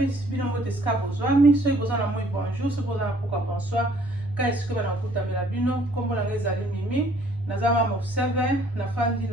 napesi bino mbote esika bozwami soki boza na moi bonjour soki boza na pourquoi bonsoir ka esika bana kotamela bino kombo na ngai ezali Mimi naza mama of 7 nafandi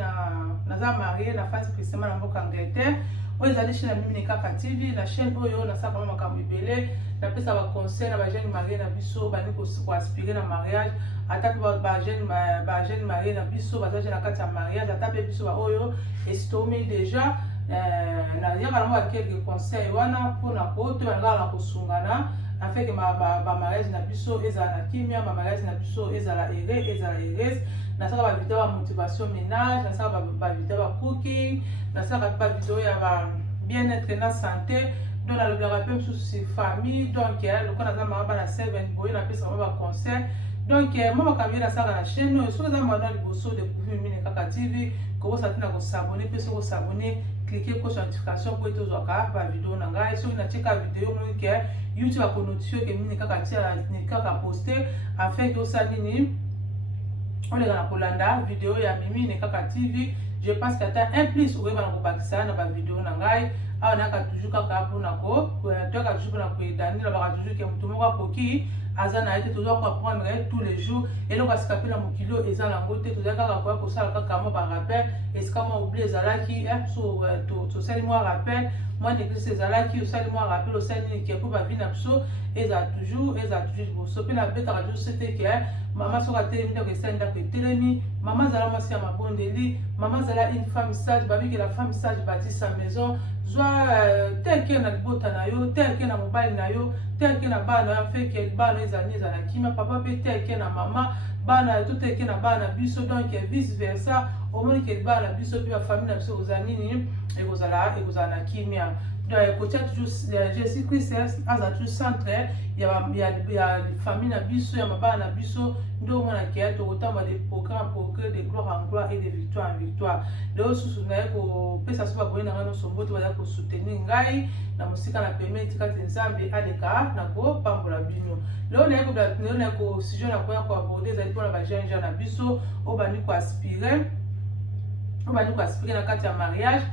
naza marié nafandi précisément na mboka Angleterre oyo ezali chaîne ya Mimi Kaka TV na chaîne oyo nasaka makambo ebele napesa ba conseil na ba jeune marié na biso bani ko aspirer na mariage ata ba jeune marié na biso bazaje na kati ya mariage ata pe biso ba oyo estomi déjà na yaka na quelques conseils wana pour na ko to ngala ko sungana afin que ma mariage na biso ezala na kimia ma mariage na biso ezala heureuse na saka ba vidéo ya motivation ménage na saka ba vidéo ya cooking na saka ba vidéo ya ba bien-être na santé donc na le rappel sur famille donc le qu'on a ma na 7 boy na pesa ba conseil donc moi bakambi na saka na chaîne oyo soki eza mwana liboso de Mimi Kaka TV kobosa tina kosabone mpe soki osabone cliquer sur notification pour être ozwaka ba vidéo na ngai soki natika vidéo moni ke YouTube akonotifie ke Mimi Kaka tia Kaka poster afin que osala nini olega na kolanda vidéo ya Mimi Kaka TV. Je pense que ata un plus oyeba na kobakisa na ba vidéo na ngai awa naka toujours kaka mpona toyaka toujours mpona koyedanila baka toujours ke moto moko akoki aza na ye te tozwa koapprendre tous les jours eloko asika mpe na mokili oyo eza nango te tozali kaka koya kosala kaka mo barappel esika mwa oublie ezalaki so tosali mwa rappel mwa néglise ezalaki osali mwa rappel osali nini ke mpo bavi na biso ezala toujours liboso mpe nabetaka toujours sete ke mama soki atelemi ndako esali ndako etelemi mama azala mwasi ya mabondeli mama azala une femme sage babiki la femme sage bâtit sa maison zwa teke na libota na yo teke na mobali na yo teke na bana ya feke bana ezali ezala kimia papa pe teke na mama bana to teke na bana biso donc vice versa omoni ke bana biso pe ba famille na biso ozala nini ekozala na kimia donc kotia toujours Jésus Christ aza toujours centre ya famille na biso ya mabana na biso ndo mona ke to kotamba des programmes pour que de gloire en gloire et de victoire en victoire leo susu ngai ko pesa so ba boyena ngano somboto ba ko soutenir ngai na musika na permettre kati nzambe aleka na ko pambola bino leo na ko sujet na ko aborder za pour ba jeune na biso o bani ko aspirer na kati ya mariage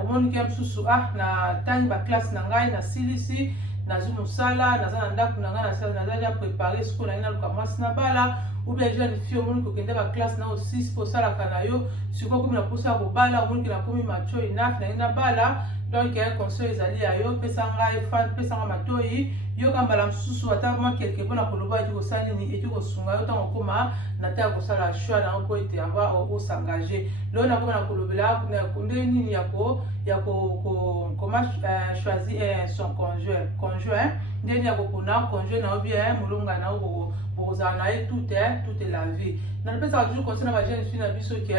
omoni ke msusu na tangi ba classe na ngai na silisi nazo mosala naza na ndako na ngai naza ya préparer ce qu'on a na luka mwasi na bala ou bien jeune fille omoni kokende ba classe na aussi posalaka na yo siko komi na posa kobala omoni ke na komi macho enough na bala donc conseil ezali ya yo pesa ngai fan pesa nga matoi yo kambala msusu ata mwa quelque mpona koloba eti kosala nini eti kosunga yo ntango okoma na ta ya kosala choix na yango ete ava osengage lelo nakoma na kolobela nde nini ya comment choisir son conjoint nde nini ya kokona conjoint na yo bien molonga na yo bokozala na ye toute la vie na napesaka toujours conseil na bajeune fille na biso ke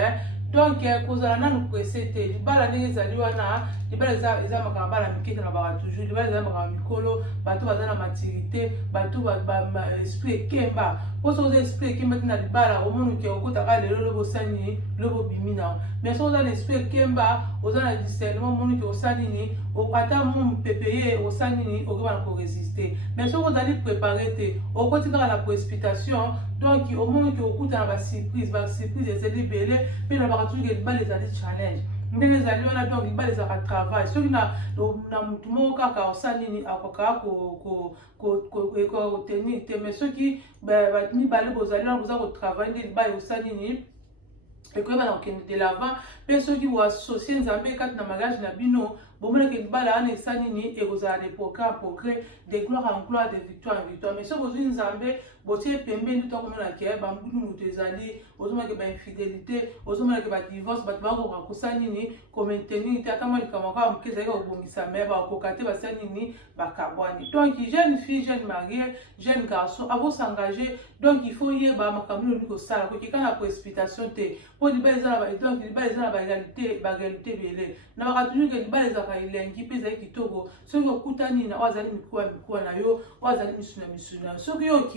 donc kozala nanu presse te libala ndenge ezali wana libala eza makambo bana mikete na baka toujours libala eza makambo mikolo bato baza na maturité bato esprit ekemba po soki oza esprit ekemba te na libala omoni ke okotaka lelo lobo osali lobo bimi na mais soki oza na esprit ekemba oza na discernement omoni ke osali nini ata mo mpepe ye osali nini okoba na koresiste mais soki ozali préparé te okoti kaka na précipitation donc omoni ke okuta na basurprise ezali ebele mpe na baka toujours ke libala ezali challenge ndenge ezali wana donc libala ezalaka travail soki na motu moko kaka osali nini akokaka kotenir te mais soki mibale bozali wana boza kotravaille nde libala osali nini ekoyeba na kokende de l'avant mpe soki boassocie nzambe kati na mariage na bino bomoneke libala wana esali nini ekozala de progrès en progrès de gloire en gloire de victoire en victoire mais soki bozwi nzambe botie pembeni tokomonake bambulu moto ezali ozomonake bainfidélité ozomonake badivorce bato bakokoka kosala nini komaintenir te ata mwa likambo kaka moke ezali kobongisa me bakokoka te basala nini bakabwani donc jeune fille jeune marié jeune garçon avosengage donc il faut yeba makambo nini kosala kokeka na précipitation te po libala eza na baréalité ebele na baka toujours ke libala ezalaka elengi mpe ezali kitoko soki okutani na oyo azali mikuwa na yo oyo azali misu na yo soki yo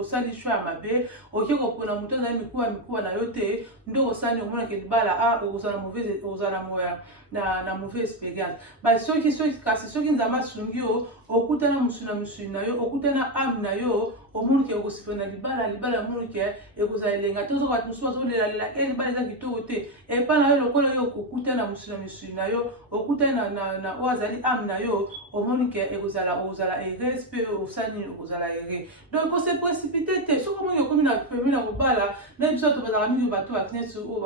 osali choix ya mabe oke kopona moto azali mikuwa na yo te nde osali omonake libala ozala na mauvaise expérience ba soki kasi soki nzambe asungi yo okutana musuna na yo okutana âme na yo omonike okosipela libala monike ekozala elenga te ozoka bato mosusu bazolelela libala eza kitoko te epa na yo lokola yo okutana musuna na yo okutana na oyo azali âme na yo omonike ozala heureux mpe osani okozala heureux donc ose précipité te soki omonike okomi na pemi na kobala na biso to bazala mingi bato baknesi oyo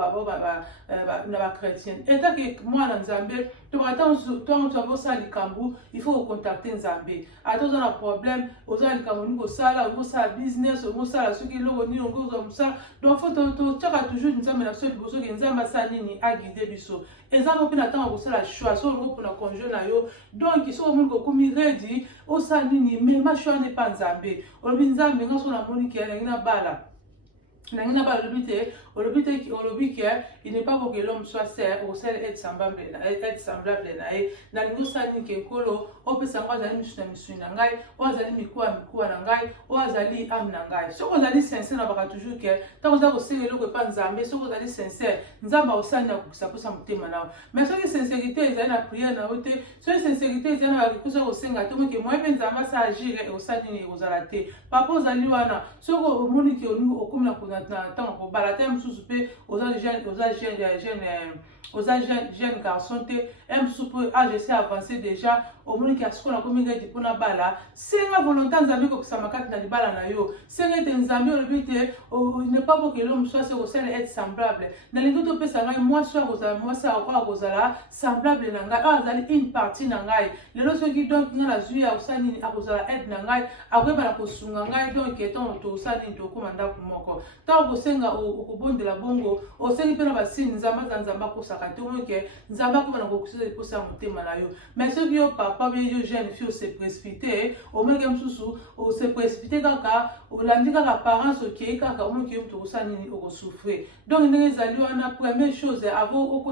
na bachrétienne etake mwana nzambe tobaka ntango nzambe osala likambo il faut ocontacte nzambe ata oza na problème oza likambo nini kosala okosala business okosala soki eloko nini okozwa mosala donc faut totiaka toujours nzambe na biso liboso ke nzambe asala nini aguide biso eza mpe na ntango kosala choix so olingo mpona conjoint na yo donc soki omoniki okomi redi osala nini mema choix ne pa nzambe olobi nzambe nga so namoni ke nangi na bala olobi que il n'est pas pour que l'homme soit serre ou celle être semblable na ye na lingo sani ke kolo opesa ngo azali misu na ngai o azali mikuwa na ngai o azali âme na ngai soko ozali sincère na baka toujours que tant oza kosenga eloko epa nzambe soko ozali sincère nzambe osani na kokisa posa motema na yo mais soki sincérité ezali na prière na yo te soki sincérité ezali na kokosa kosenga te moke moye mpe nzambe asa agir osali nini ekozala te papa ozali wana soko omoni ke okomi na ntango kobala te mosusu mpe oza jeune garçon te mosusu mpe age esi avancé déjà omoniki asikola akomi ngai mpona bala senga volonté nzambe ekokisama kati na libala na yo senga ete nzambe olobi te ne pas pour que l'homme soit osala être semblable nalingi topesa ngai mwasi oyo akozala mwasi oyo akozala semblable na ngai oyo azali une partie na ngai lelo soki donc nga nazwi akosala nini akozala aide na ngai akoyebana kosunga ngai donc etango tosala nini tokóma ndako moko ntango kosenga okobondela bongo osengi mpe na basini nzambe aza nzambe akosaka te omoke nzambe akóbana kokosisa eposa ya motema na yo mais soki yo papa bien yo jeune fille ose précipité omonike mosusu ose précipité kaka olandi kaka parents okei kaka omonike yo moto okosala nini okosouffrir donc ndenge ezali wana première chose avant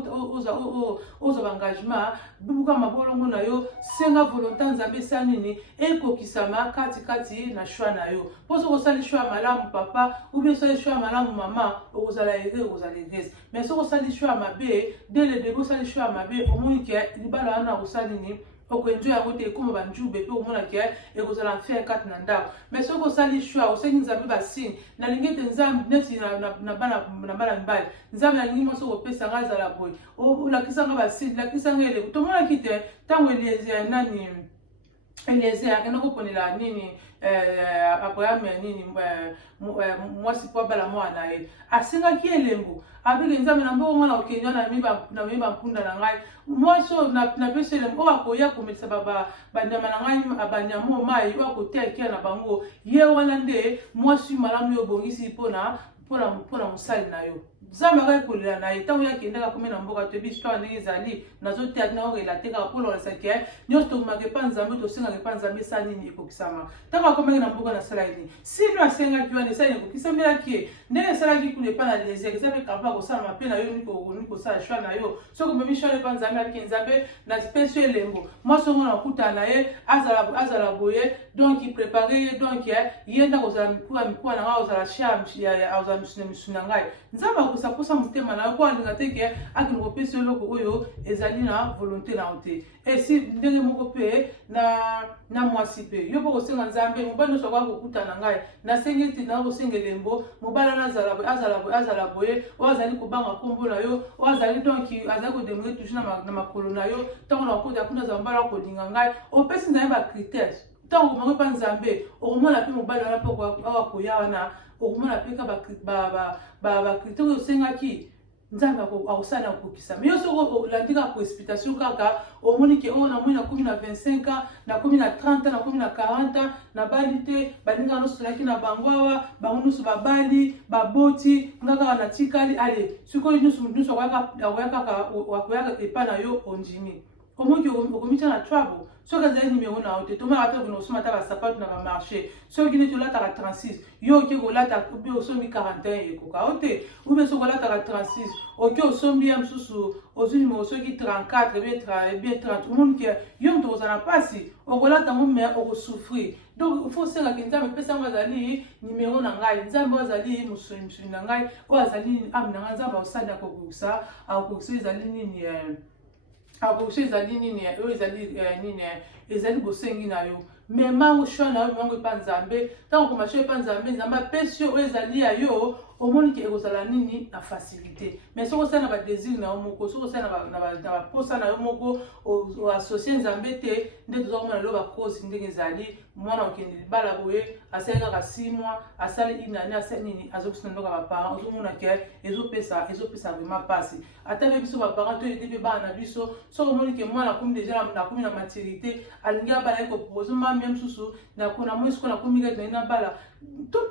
ozwa baengagement bubuka mabolongo na yo senga volonté nzambe esala nini ekokisama katikati na choix na yo mpo soki osali choix ya malamu papa ou bien osali choix ya malamu mama okozala heureux okozala heureuse mais soki osali choix ya mabe dès le début osali choix ya mabe omonike libala wana okosala nini okoenjoy yango te ekoma banjube mpe omonaki ekozala mfe kati na ndako mais soki osali choix osengi nzambe basine nalingi ete nzambe neti na bana mibali nzambe nalingi mwasi okopesa ngai azala boye olakisanga basine lakisanga eleko tomonaki te ntango Eliezer akenda koponela nini Abraham nini mwasi po abala mwana na ye asengaki elembo abike nzambe na mbongo na okenya na miba mpunda na ngai mwasi oyo napesi elembo oyo akoya komelisa banyama na ngai banyama mai oyo akotekia na bango ye wana nde mwasi malamu yo obongisi mpona mosali na yo nzambe akakolela na ye ntango yakendaka komi na mboka toyebi histoire ndenge ezali nazotea tina orelate kaka mpo loresaki nyonso tokomaka epa nzambe tosengaka epa nzambe esala nini ekokisama ntango akomaki na mboka nasala nini sino asengaki wana esala nini ekokisamelaki ye ndenge esalaki kuna epa na Eliezer eza mpe kapa kosalama mpe na yo nini kosala shwa na yo soki omemi shwa epa nzambe alaki nzambe na spesio elembo mwasi ongo nakutana na ye azala boye donc iprépare ye donc ye nda kozala mikuwa na ngai ozala azala misu na ngai nzambe akosaposa motema na yo po alinga te ke akende kopesa eloko oyo ezali na volonté na yo te esi ndenge moko mpe na mwasi mpe yo mpo kosenga nzambe mobali nyonso akoka kokutana ngai nasengi ete nakosenga elembo mobali wana azala boye oyo azali kobanga nkombo na yo oyo azali donc azali kodemire toujours na makolo na yo ntango nakota kuna azala mobali akolinga ngai opesi nzambe bacritère ntango okomaki mpa nzambe okomona mpe mobali wana mpe akoya wana okomona mpe ka bacritère oyo osengaki nzambe akosala akokisa mais yo soki olandi kaka précipitation kaka omoni ke oyo namoni nakomi na 25 ans nakomi na 30 ans nakomi na 40 ans nabali te baninga nyonso tozalaki na bango awa bango nyonso babali baboti nga kaka natikali ale sikoyo nyonso akoyaka epa na yo ondimi omoniki okomitia na trouble soki ezali nimero na yo te tomaka te kona osoma ata basapatu na bamarché soki neti olataka 36 yo oke kolata ube osombi 41 ekoka o te ube soki olataka 36 oke osombi ya mosusu ozwi nimero soki 34 bien 30 omoniki yo moto kozala mpasi okolata ngo me okosouffrir donc il faut sengaki nzambe epesango azali nimero na ngai nzambe oyo azali mosuni na ngai oyo azali ame na ngai nzambe akosali akokokisa ezali nini aboshe ezali nini oyo ezali nini ezali bosengi na yo mais mango choix na yo mango epa nzambe ntango koma choix epa nzambe nzambe apesi yo oyo ezali ya yo omoni ke ekozala nini na facilité mais soki osala na badésir na yo moko soki osala na baposa na yo moko oassocie nzambe te nde toza komona lelo bakosi ndenge ezali mwana okende libala boye asali kaka 6 mois asali inane asali nini azokosina ndoka baparent ozomona ke ezopesa vraiment mpasi ata mpe biso baparent toyede mpe bana na biso soki omoni ke mwana akomi deja nakomi na maturité alingi abala ye kopropose mame mosusu namoi sikoyo nakomi kati naye na bala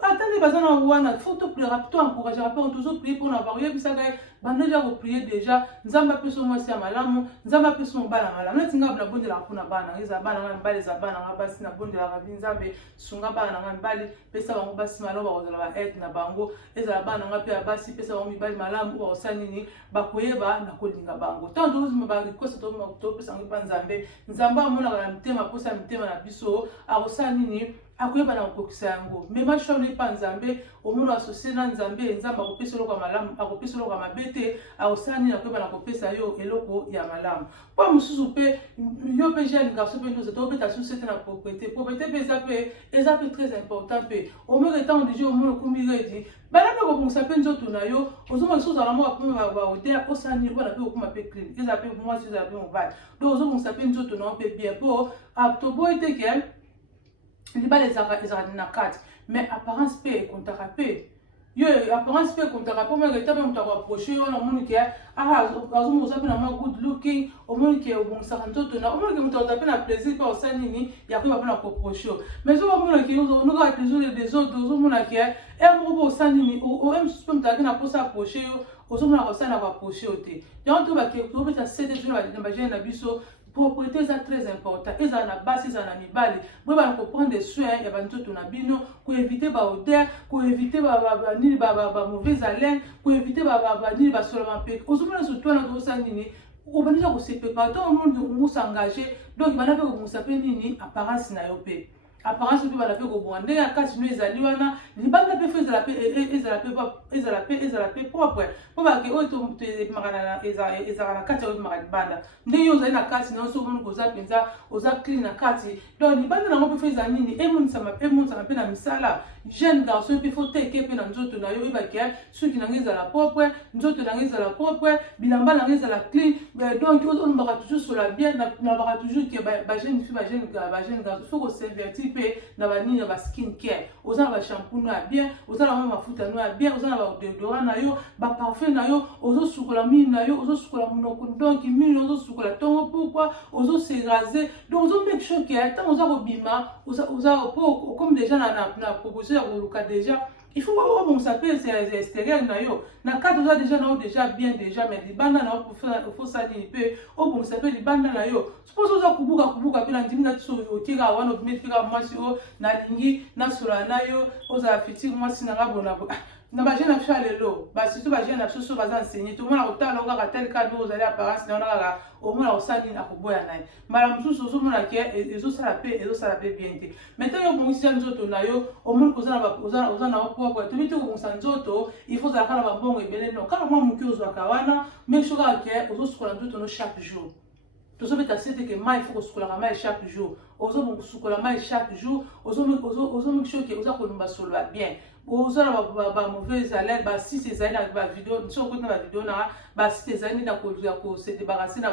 ata nde baza na wana fo topriera to encouragera mpe tozoprie mpona bakoyebisaka ye bando deja koprie deja nzambe apesa mwasi ya malamu nzambe apesa mobala malamu neti nga nabondelaka mpona bana eza bana nga mibali eza bana nga basi nabondelaka bi nzambe sunga bana nga mibali pesa bango basi malamu bakozala baede na bango ezala bana nga mpe ya basi pesa bango mibali malamu bakosala nini bakoyeba na kolinga bango ntango tozima barikosa topesa yango mpa nzambe nzambe amonaka na mitema aposa mitema na biso akosala nini akoyeba na kokokisa yango me mashwa epa nzambe omona asocie na nzambe nzambe akopesa eloko ya malamu akopesa eloko ya mabe te akosala nini akoyeba na kopesa yo eloko ya malamu mpo mosusu mpe yo mpe jeune garçon mpe ndoza tobeta susi te na propriété mpe eza mpe très important mpe omeka ntango deja omona okomi redi bana mpe kobongisa mpe nzoto na yo ozomona soki ozala moko apome bahotel osala nini obana mpe okoma mpe clean ezala mpe mwasi ezala mpe mobali donc ozobongisa mpe nzoto na yo mpe bien mpo toboyi te ke libala ezalaka na kati mais apparence mpe ekontaka mpe yo apparence mpe ekontaka mpo meke ta mpe moto akoaproche yo wana omoni ke azomona oza mpe na mwa good looking omoni ke obongisaka nzoto na omoni ke moto aza mpe na plaisir mpe osala nini ya koyeba mpe na koaproche yo mais soki omona ke onokaka toujours des autres ozomona ke moko mpe osala nini mosusu mpe moto azalaki na mposa aproche yo ozomona kosala na koaproche yo te yango to bakobeta sete na bagene na biso propriété est très important. Ils ont la base, ils ont la mibale. Vous allez prendre des soins, il y a tout na bino, pour éviter ba odeur, pour éviter ba mauvaise haleine, pour éviter ba seulement pe. Aujourd'hui surtout na do sanini, on va déjà se préparer, tout le monde s'engager. Donc il va n'avoir que vous s'appelle nini apparence na yo pe. Apparence mpe bana mpe kobonga ndenge ya kati no ezali wana libanda mpe fo ezala mpe propre mpo bake oyo ezalaka na kati ya oyo emaka libanda ndenge yo ozali na kati na oso omoni koza mpenza oza clean na kati donc libanda nango mpe fo ezala nini emonisaka mpe na misala jeune garçon mpe fo teke mpe na nzoto na yo oyebake suki nango ezala propre nzoto nango ezala propre bilamba nango ezala clean donc olobaka toujours sola bien nabaka toujours ke bajeune fille bajeune garçon fo koservertir mpe na banini na baskin care oza na bashampoo no ya bien oza na mafuta no ya bien oza na badeodorant na yo baparfum na yo ozosukola mini na yo ozosukola monoko donc mini ozosukola ntongo pourkui ozoseraze donc ozomake sure ke ntango oza kobima oza comme déjà na proposition ya koluka déjà il faut obongisa mpe extérieur na yo na kati oza déjà na yo déjà bien déjà mais libanda na yo ofosala nini mpe obongisa mpe libanda na yo suppose oza kubuka mpe na ndimi na tiso otieka wana ometika mwasi oyo nalingi nasola na yo ozala fitiri mwasi nanga bona na bagene na biso ya lelo surtout bagene na biso so baza enseigné tomona kotala kaka tel cas nde ozali apparence na yo na kaka omona kosala nini akoboya na ye mbala mosusu ozomona ke ezosala mpe bien te maintenant yo obongisi nzoto na yo omoni oza na propre tobi te kobongisa nzoto il faut ozalaka na bambongo ebele no kaka mwa moke ozwaka wana make sure kaka ke ozosukola nzoto no chaque jour tozobeta sete ke mai il faut kosukolaka mai chaque jour ozosukola mai chaque jour ozomake sure ke oza kolumba solo ya bien ozala ba mauvaise haleine ba site ezali na ba vidéo so okoti na ba vidéo na ba site ezali na se débarrasser na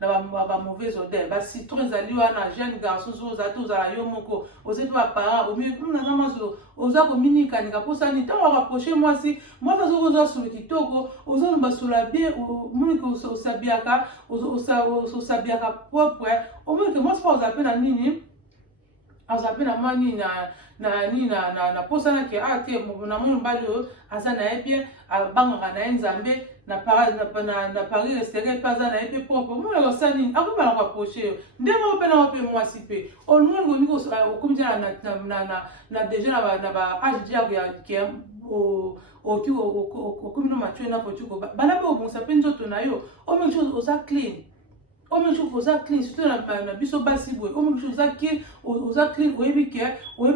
ba mauvaise odeur ba citron ezali wana jeune garçon so ozala te ozala yo moko ozali ba parent omiona maso oza kominikanika mposa nini ntango akoaproche mwasi azoko ozwa solo kitoko ozolomba solo ya bien omonike osabiaka propre omonike mwasi mpo ozala mpe na nini azala mpe na mwa nini na posana ke te na moni mobali oyo aza na ye bien abangaka na ye nzambe na paris extérieur mpe aza na ye mpe propre omoni kosala nini akobana koaproche yo ndenge moko mpe nango mpe mwasi mpe omoni komi okomi tia na deja na ba age diake okomi no matue na potiko bana mpe obongisa mpe nzoto na yo omeki chose oza clean omeju koza clean surtout na biso basi boye omeju oza clean oyebi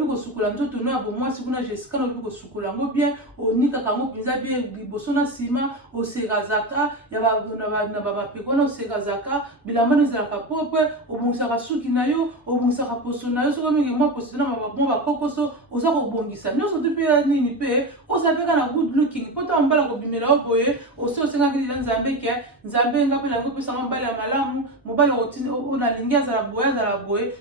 kosukola nzoto no ya bomwasi kuna Jessica no oyebi kosukola yango bien onikaka yango mpenza bien liboso na nsima osekazaka na bapeko wana osekazaka bilamba no ezalaka propre obongisaka suki na yo obongisaka poso na yo soki mingi mwa poso na mwa bakokoso oza kobongisa nyonso te mpe nini mpe oza mpe kaka na good looking mpo ta mobala kobimela yo boye osi osengaki lila nzambe ke nzambe nga mpe nango opesanga mobali ya malamu mobali onalingi azala boye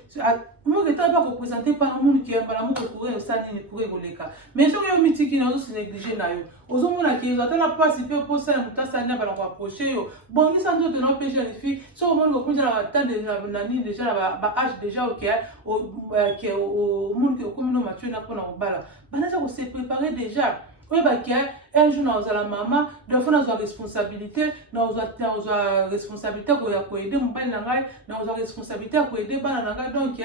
moke tala mpa kopresente mpa na moni ke mbala moko ekure osala nini ekure ekoleka mais soki yo mitiki na ozosi néglige na yo ozomona ke ozatala mpasi mpe posala moto asali na bala koaproche yo bongisa nzoto na ope jeune fille soki omoni kokunja na batande na nini deja na baage deja oke omoni ke okomi no matue na mpona kobala banaza kose prépare déjà oyebaki un jour nazala mama defo nazwa responsabilité nazwa responsabilité ya koede mobali na ngai nazwa responsabilité ya koede bana na ngai donc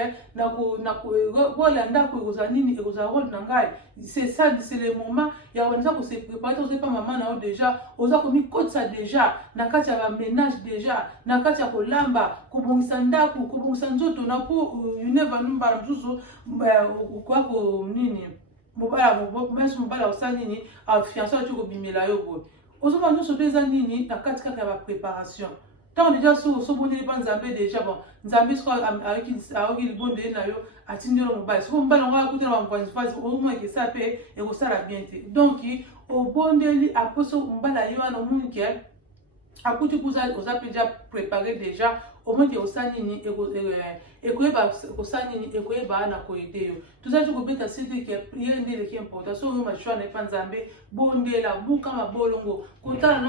role ya ndako ekozala nini ekozala role na ngai c'est ça c'est le moment ya wana eza kose prépare oza epa mama na yo déjà oza komikotisa déjà na kati ya baménage déjà na kati ya kolamba kobongisa ndako kobongisa nzoto na po uneva mbala mosusu okoya konini mobala osala nini afiance ati kobimela yo boye ozomona nyonso mpe eza nini na kati kaka ya bapreparation ntango deja soki osobondeli mpa nzambe deja bon nzambe soki ayoki libondeli na yo atindeli mobali soki mobali yango akutana bamvoisifasi omonake esa mpe ekosala bien te donc obondeli aposo mobali aye wana omoni ke akuti oza mpe deja prépare deja omonike osala nini ekoyeba kosala nini ekoyeba na koyede yo tozali kobeta sete ke ye nde eleki important soki oyo mashwa na epa nzambe bondela buka mabolongo kotala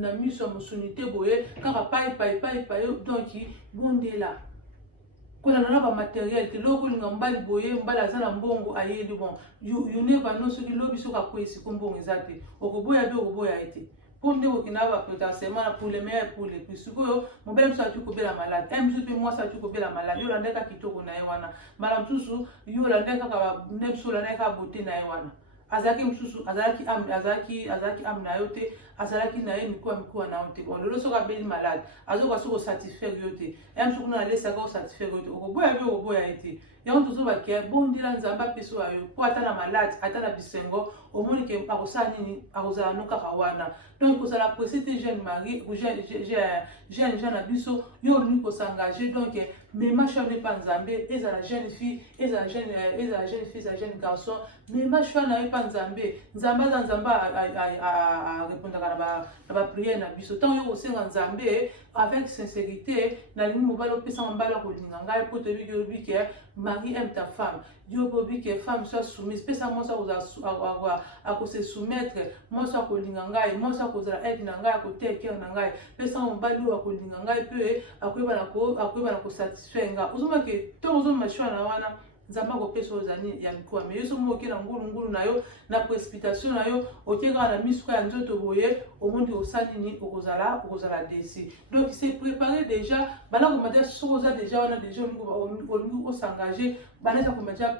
na miso ya mosuni te boye kaka paipa yo donc bondela kolanda na bamateriel te loko olinga mobali boye mobali aza na mbongo ayeli bon you never know soki lobi soki akwesi ko mbongo eza te okoboya bi okoboya ete pour nous qui n'a pas potentiellement pour les meilleurs pour les plus souvent mobile ça tu kobela malade un peu moi ça tu kobela malade yo la ndeka kitoko na yewana mala msusu yo la ndeka ka nepso la ndeka beauté na yewana azaki msusu azaki am na yote azalaki na ye mikuwa na yote lolo soka beli malade azoka soko satisfaire yote msuku na lesa ka satisfaire yote okoboya bi okoboya ete yango tozoba ke bondila nzamba peso ayo po ata na malade ata na bisengo omoni ke akosala nini akozala no kaka wana donc kozala presete jeune mari jeune na biso yo olingi kosengage donc mema choix nepa nzambe ezala jeune fille ezala jeune garçon mema choix na ye pa nzambe aza nzambe arépondaka na bapriere na biso ntango yo kosenga nzambe avec sincérité nalingi mobali opesanga mbala kolinga ngai po toyebi olobi ke mari aime ta femme yo bobi ke femme soit soumise pesa mwasi akose soumettre mwasi akolinga ngai mwasi akozala aide na ngai akoteya kere na ngai pesa mobali oyo akolinga ngai mpe akoyeba na kosatisfaire ngai ozomake ntongo ozoma choix na wana nzambe akopesa oyo ezali ya mikuwa me yo soki moke na ngulungulu na yo na précipitation na yo otie kaka na misuka ya nzoto boye omoni osala nini okozala desi donc c'est préparé déjà bana komata soki oza déjà wana déjà olingi osengage bana eza komata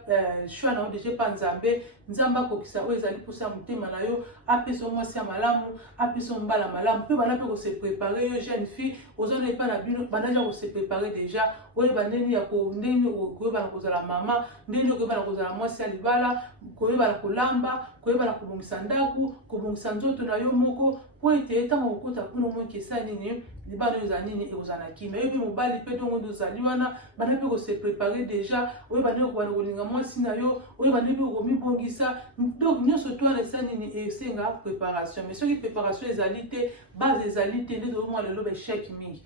choix na yo déjà pa nzambe akokisa oyo ezali posa ya motema na yo apesa mwasi ya malamu apesa mbala malamu mpe bana mpe kose préparé yo jeune fille ozona epa na bino bana ja kose préparé déjà oyeba ndeni ndeni koyeba na kozala mama ndeni koyeba na kozala mwasi ya libala koyeba na kolamba koyeba na kobongisa ndako kobongisa nzoto na yo moko po ete ntango okota kuna omoniki esala nini libala oyo ezala nini ekozala na kimia oyebi mobali mpe ntongo nde ozali wana bana mpe kose préparé déjà oyeba ndenge okobana kolinga mwasi na yo oyeba ndenge okomibongisa donc nyonso to wana esala nini esenga préparation mais soki préparation ezali te base ezali te nde tozomona lelo baéchec mingi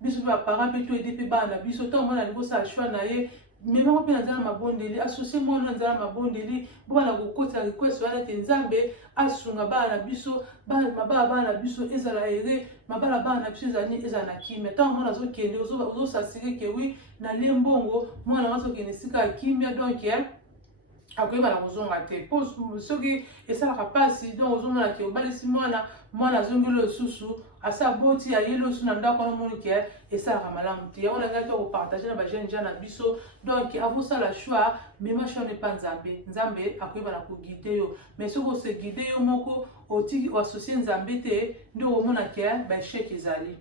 biso mpe baparent mpe toyede mpe bana na biso ntango mwana alingi osala choix na ye memako mpe nazala mabondeli associe mwana nazala mabondeli bo bana kokotisa request wana ete nzambe asunga bana na biso mabala bana na biso ezala ere mabala bana na biso ezala na kimia ntango mwana azokende ozosasire ke wi nalie mbongo mwana wana azokende esika ya kimia donc akoyeba na kozonga te po soki esalaka mpasi donc ozomona ke obalisi mwana azongeli oyo susu asa boti ayeli oyo su na ndako wana omoni ke esalaka malamu te yango na ngai to kopartage na bajeune ja na biso donc avosala choix mema choix nepa nzambe akoyeba na koguide yo mais soki oseguide yo moko otiki oassocie nzambe te nde omona ke baéchec ezali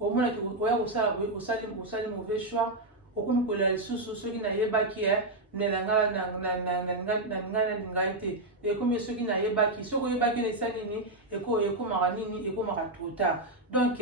omona ki oya kosala osali mauvais choix okomi kolela lisusu soki nayebaki nelanga ngai te ekomi soki nayebaki soki oyebaki nesa nini ekomaka nini ekomaka trop tard. Donc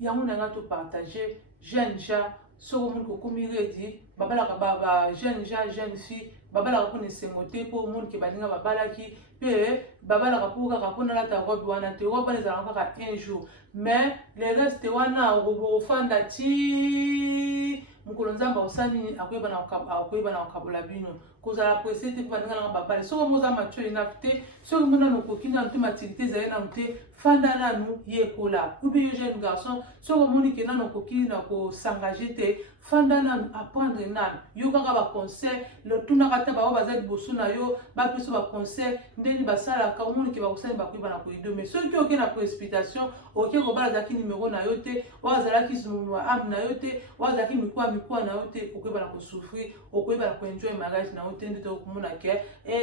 yango nanga to partager jeune ja soki omoniki okomi redi babalaka jeune ja jeune fille babalaka mpona esengo te mpo omoniki balinga babalaki mpe babalaka mpo kaka mpona lata robe wana te robe wana ezalaka kaka un jour mais le reste wana okofanda ti mokolo nzambe osali nini akoyeba na kokabola bino kozala presse te mpo baninga nanga babale soki moza mature enough te soki mo nano okoki nanu te maturité ezali nanu te fanda nanu yekola ou bien yo jeune garçon soki omoniki nano okoki na kosengage te fanda nanu apprendre nanu yo kaka baconseil lotunaka te bao baza liboso na yo bapesa baconseil ndeni basalaka omoniki bakosali bakoyeba na koyido mais soki oke na précipitation oke kobala azalaki nimero na yo te oyo azalaki ame na yo te oyo azalaki mikwa na yo te okoyeba na kosouffrir okoyeba na koenjoy mariage na yo te nde tokomona ke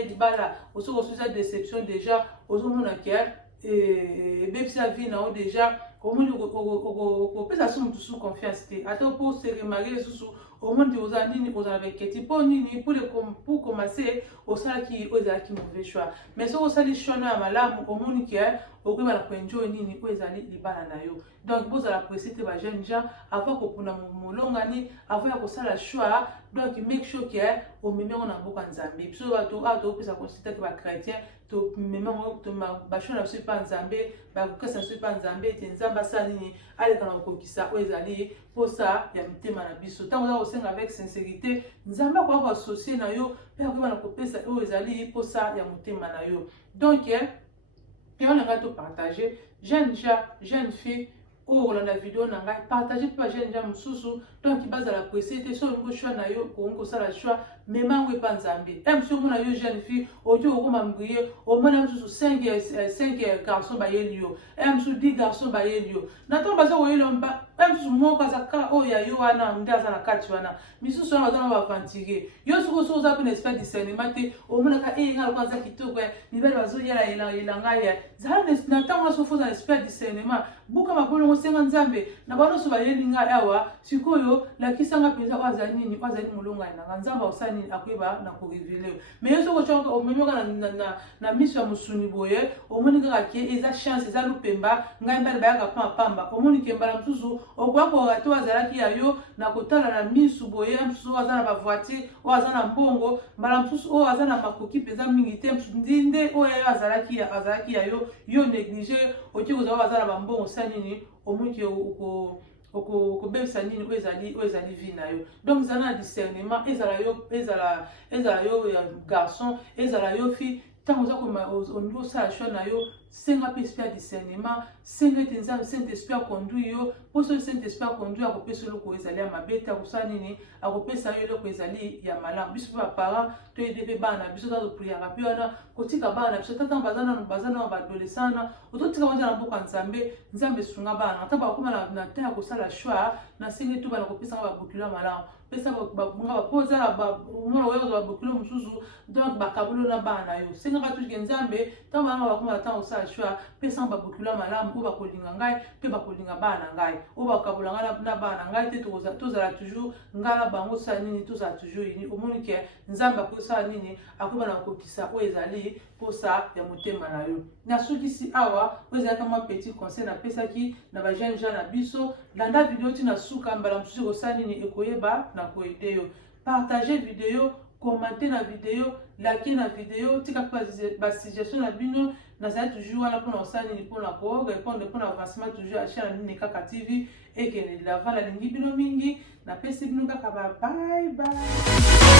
libala osoki osusa déception déjà ozomona ke ebebisa vie na yo déjà omoni okopesa so mosusu confiance te ata mpo seremarie lisusu omoni ozala nini ozala beketi mpo nini pour commencer osalaki oyo ezalaki mauvais choix mais soki osali choix no ya malamu omoni ke okoyeba na koenjoy nini oyo ezali libala na yo. Donc bozala presse te bajeune gens avant kopona molongani avant ya kosala choix donc make sure ke omemi yango na mboka nzambe biso bato awa tokopesa consulta ke bachrétien tomemi yango basho na biso epa nzambe bakokesa biso epa nzambe ete nzambe asala nini aleka na kokokisa oyo ezali posa ya mitema na biso ntango oza kosenga avec sincérité nzambe akoya koassocie na yo mpe akoyeba na kopesa oyo ezali posa ya motema na yo. Donc yango na ngai topartage jeune ja jeune fille oyo kolanda video na ngai partage mpe bajeune ja mosusu donc bazala presse te soki olingi choix na yo okoki kosala choix mema yango epa nzambe mosusu omona yo jeune fille oki okokoma mbrie omona mosusu 5 garçon bayeli yo mosusu 10 garçon bayeli yo na ntango baza koyeli yo mosusu moko aza kaka oyo ya yo wana nde aza na kati wana misusu wana baza na bavantire yo soki oza mpe na esprit discernement te omonaka nga lokola aza kitoko mibali bazoyela ngai zala na ntango wana soki oza na esprit discernement buka mabolongo senga nzambe na bango nyonso bayeli ngai awa sikoyo lakisanga mpenza oyo azali nini oyo azali molongo ya nanga nzambe osala nini akoyeba na korevele yo mais yo soki omemi kaka na miso ya mosuni boye omoni kaka ke eza chance eza lupemba ngai mbali bayaka pamba omoni ke mbala mosusu okoya korate oyo azalaki ya yo na kotala na misu boye mosusu oyo aza na bavoiture oyo aza na mbongo mbala mosusu oyo aza na makoki mpenza mingi te mosusu ndinde oyo azalaki ya yo néglige oki kozala oyo aza na bambongo osala nini omoniki okobebisa nini oyo ezali vie na yo. Donc ezala na discernement ezala yo garçon ezala yo fille ntango oza olingi osala choix na yo senga mpe esprit ya discernement senga ete nzambe saint esprit aconduire yo mpo soki saint esprit aconduire akopesa eloko ezali ya mabe te akosala nini akopesa yo eloko ezali ya malamu biso mpe baparent toyede mpe bana biso tazopriaka mpe wana kotika bana biso ta ntango baza nano baadolescent wana ototika banza na mboka nzambe esunga bana ntango bakoma na temps ya kosala choix nasengi tu bana kopesanga babokilo ya malamu pesa po ezala omona oyoza babokilo mosusu donc bakabolo na bana na yo sengaka tuke nzambe ntango bana bakoma na temps kosala choix pesanga babokilo ya malamu oyo bakolinga ngai mpe bakolinga bana na ngai oyo bakabola ngai na bana na ngai te tozala toujours ngai na bango osala nini tozala toujours ini omoni ke nzambe akosala nini akoyeba na kokokisa oyo ezali posa ya motema na yo. Nasukisi awa oyo ezalaka mwa petit conseil napesaki na bajeune gens na biso landa video ti na suka mbala mosusu ekosala nini ekoyeba na koyede yo partage video commenter na video like na video tika basuggestion na bino nazali toujours wana mpona kosala nini mpona korépondre mpona avancement toujours ya chaîne na nini kaka tv ekende de l'avant nalingi bino mingi napesi bino kaka ba bye bye.